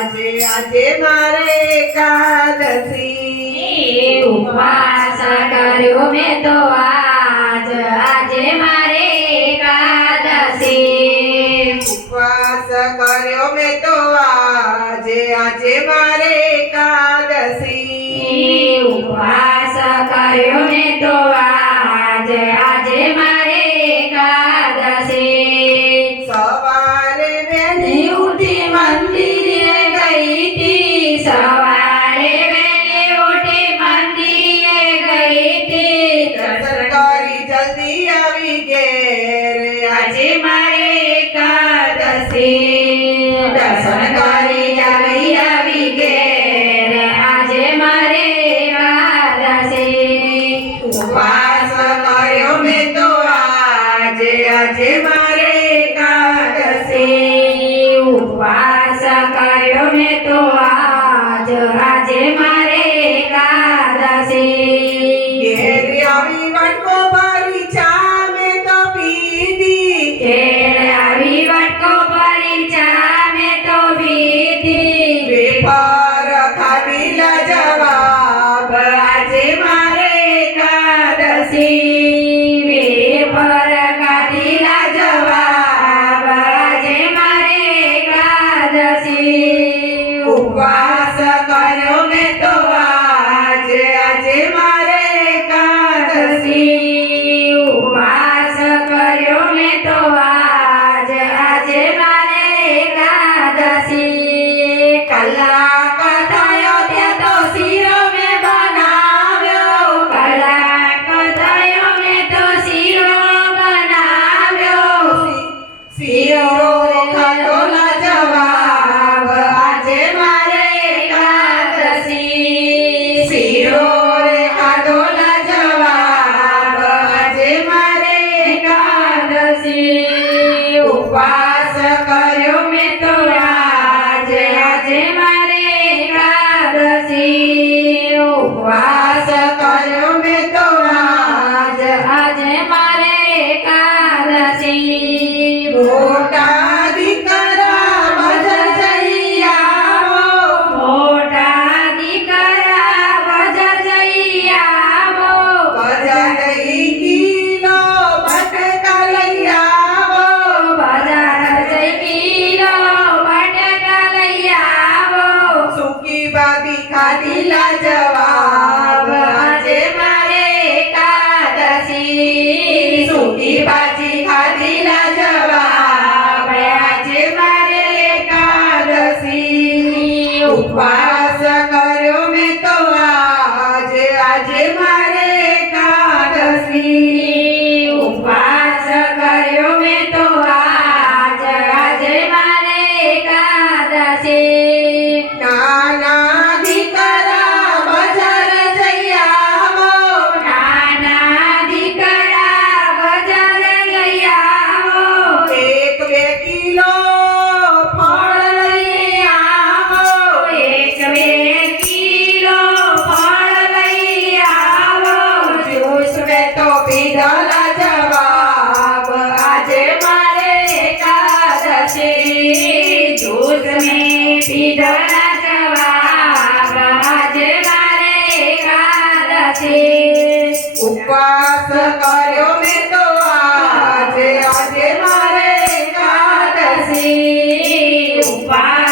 આજે મારે એકાદશી ઉપવાસ કર્યો મેં તો આજે મારે એકાદશી ઉપવાસ કર્યો મેં તો આજે મારે એકાદશી ઉપવાસ કર્યો મેં તો આજે મારે એકાદશી સવારે વહેલી ઉઠી મંદિરે ગઈ હતી સવારે વહેલી ઉઠી મંદિરે ગઈ હતી દર્શન કરી જલ્દી આવી ઘેર આજે મારે એકાદશી દર્શન કરી જલ્દી આવી ઘેર આજે મારે એકાદશી ઉપવાસ કર્યો મેં તો આજે મારે એકાદશી ઉપવાસ કર્યો મેં તો આજે મારે એકાદશી ઘેર આવી વટકો ભરી ચા મેં તો પીધી ઘેર આવી વટકો ભરી ચા મેં તો પીધી વેપાર ખાધી લાજવાબ આજે મારે એકાદશી વેફર ખાધી લાજવાબ આજે મારે એકાદશી ઉપવાસ કર્યો મેં તો આજે મારે એકાદશી ઉપવાસ કર્યો મેં તો આજે મારે એકાદશી કલાક થયો ત્યાં તો શીરો મેં બનાવ્યો કલાક થયો મેં તો શીરો બનાવ્યો શીરો ખાધો લાજવાબ આજે મારે એકાદશી શીરો રે ખાધો લાજવાબ આજે મારે એકાદશી ઉપવાસ કર્યો મેં તો આજે મારે એકાદશી ઉપવાસ કર્યો મેં તો આજે મારે એકાદશી મોટા દીકરા બજાર જઈ આવો મોટા દીકરા બજાર જઈ આવો બજાર જઈ કિલો બટાકા લઈ આવો બજાર જઈ કિલો બટાકા લઈ આવો સૂકી ભાજી ખાધી લાજવાબ આજે મારે એકાદશી સૂકી ભાજી ખાધી લાજવાબ આજે મારે એકાદશી ઉપવાસ કર્યો મેં તો આજે મારે એકાદશી ઉપવાસ કર્યો મેં તો આજે મારે એકાદશી નાના દીકરા બજાર જઈ આવો નાના દીકરા બજાર જઈ આવો 1-2 કિલો ફળ લઈ આવો 1-2 કિલો ફળ લઈ આવો જ્યુસ મેં તો પીધો લાજવાબ આજે મારે એકાદશી જ્યુસ મેં પીધો લાજવાબ આજે મારે એકાદશી ઉપવાસ કર્યો મેં તો આજે મારે એકાદશી ઉપવાસ